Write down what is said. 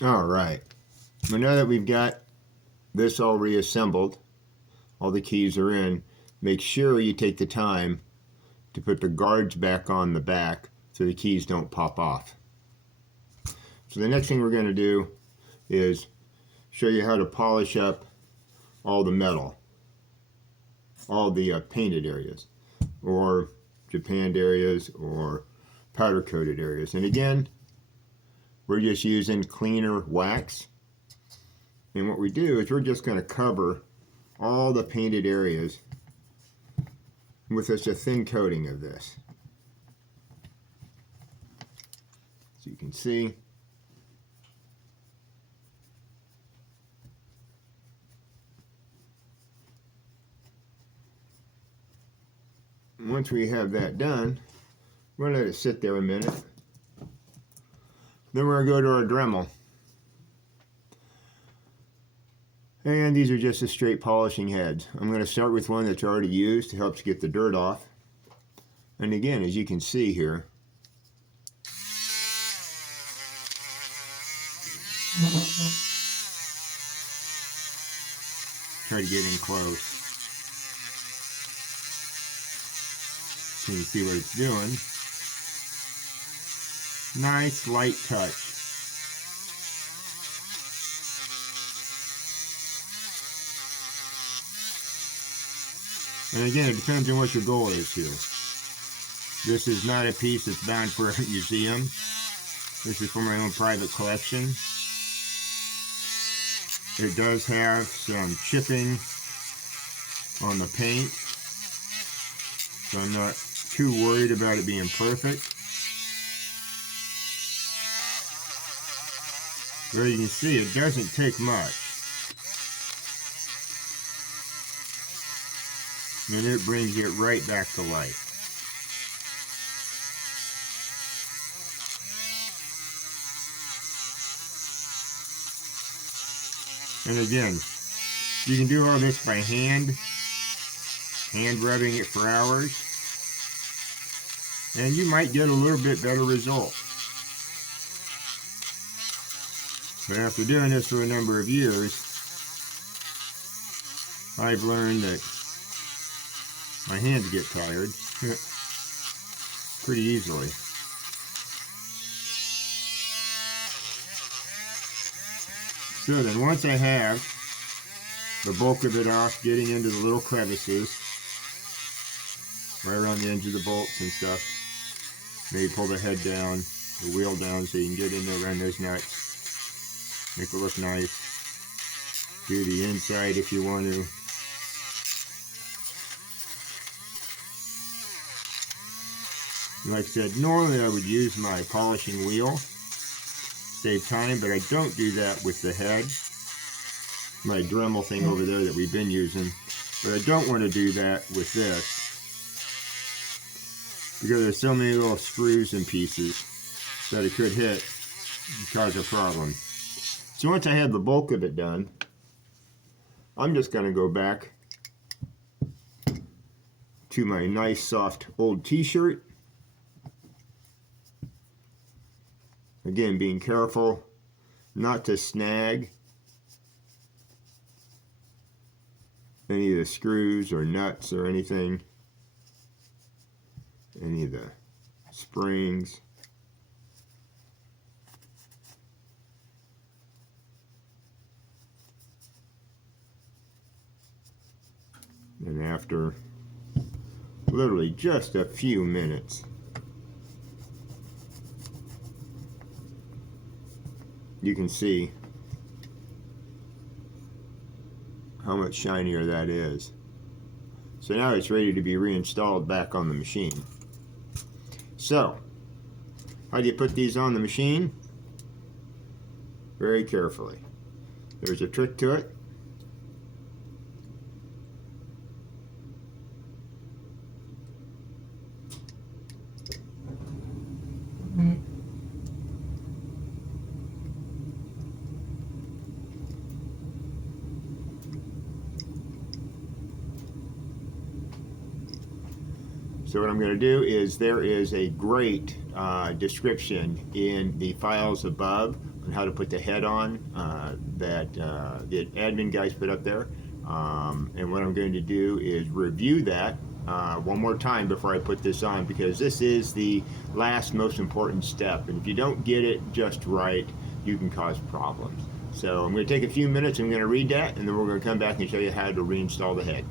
All right. Well, now that we've got this all reassembled, all the keys are in, make sure you take the time to put the guards back on the back so the keys don't pop off. So the next thing we're going to do is show you how to polish up all the metal, all the painted areas, or japanned areas, or powder coated areas. And again, we're just using cleaner wax. And what we do is we're just going to cover all the painted areas with just a thin coating of this. So you can see. Once we have that done, we're going to let it sit there a minute. Then we're going to go to our Dremel. And these are just the straight polishing heads. I'm going to start with one that's already used to help get the dirt off. And again, as you can see here, try to get in close so you can see what it's doing. Nice light touch. And again, it depends on what your goal is here. This is not a piece that's bound for a museum. This is for my own private collection. It does have some chipping on the paint, so I'm not too worried about it being perfect. But you can see it doesn't take much. And it brings it right back to life. And again, you can do all this by hand rubbing it for hours, and you might get a little bit better result. But after doing this for a number of years, I've learned that my hands get tired pretty easily. So then once I have the bulk of it off, getting into the little crevices, right around the edge of the bolts and stuff, maybe pull the head down, the wheel down so you can get in there around those nuts, make it look nice. Do the inside if you want to. Like I said, normally I would use my polishing wheel, save time, but I don't do that with the head, my Dremel thing over there that we've been using. But I don't want to do that with this because there's so many little screws and pieces that it could hit and cause a problem. So once I have the bulk of it done, I'm just going to go back to my nice soft old t-shirt. Again, being careful not to snag any of the screws or nuts or anything, any of the springs. And after literally just a few minutes, you can see how much shinier that is. So now it's ready to be reinstalled back on the machine. So, how do you put these on the machine? Very carefully. There's a trick to it. So what I'm going to do is there is a great description in the files above on how to put the head on that the admin guys put up there. And what I'm going to do is review that one more time before I put this on, because this is the last most important step. And if you don't get it just right, you can cause problems. So I'm going to take a few minutes, I'm going to read that, and then we're going to come back and show you how to reinstall the head.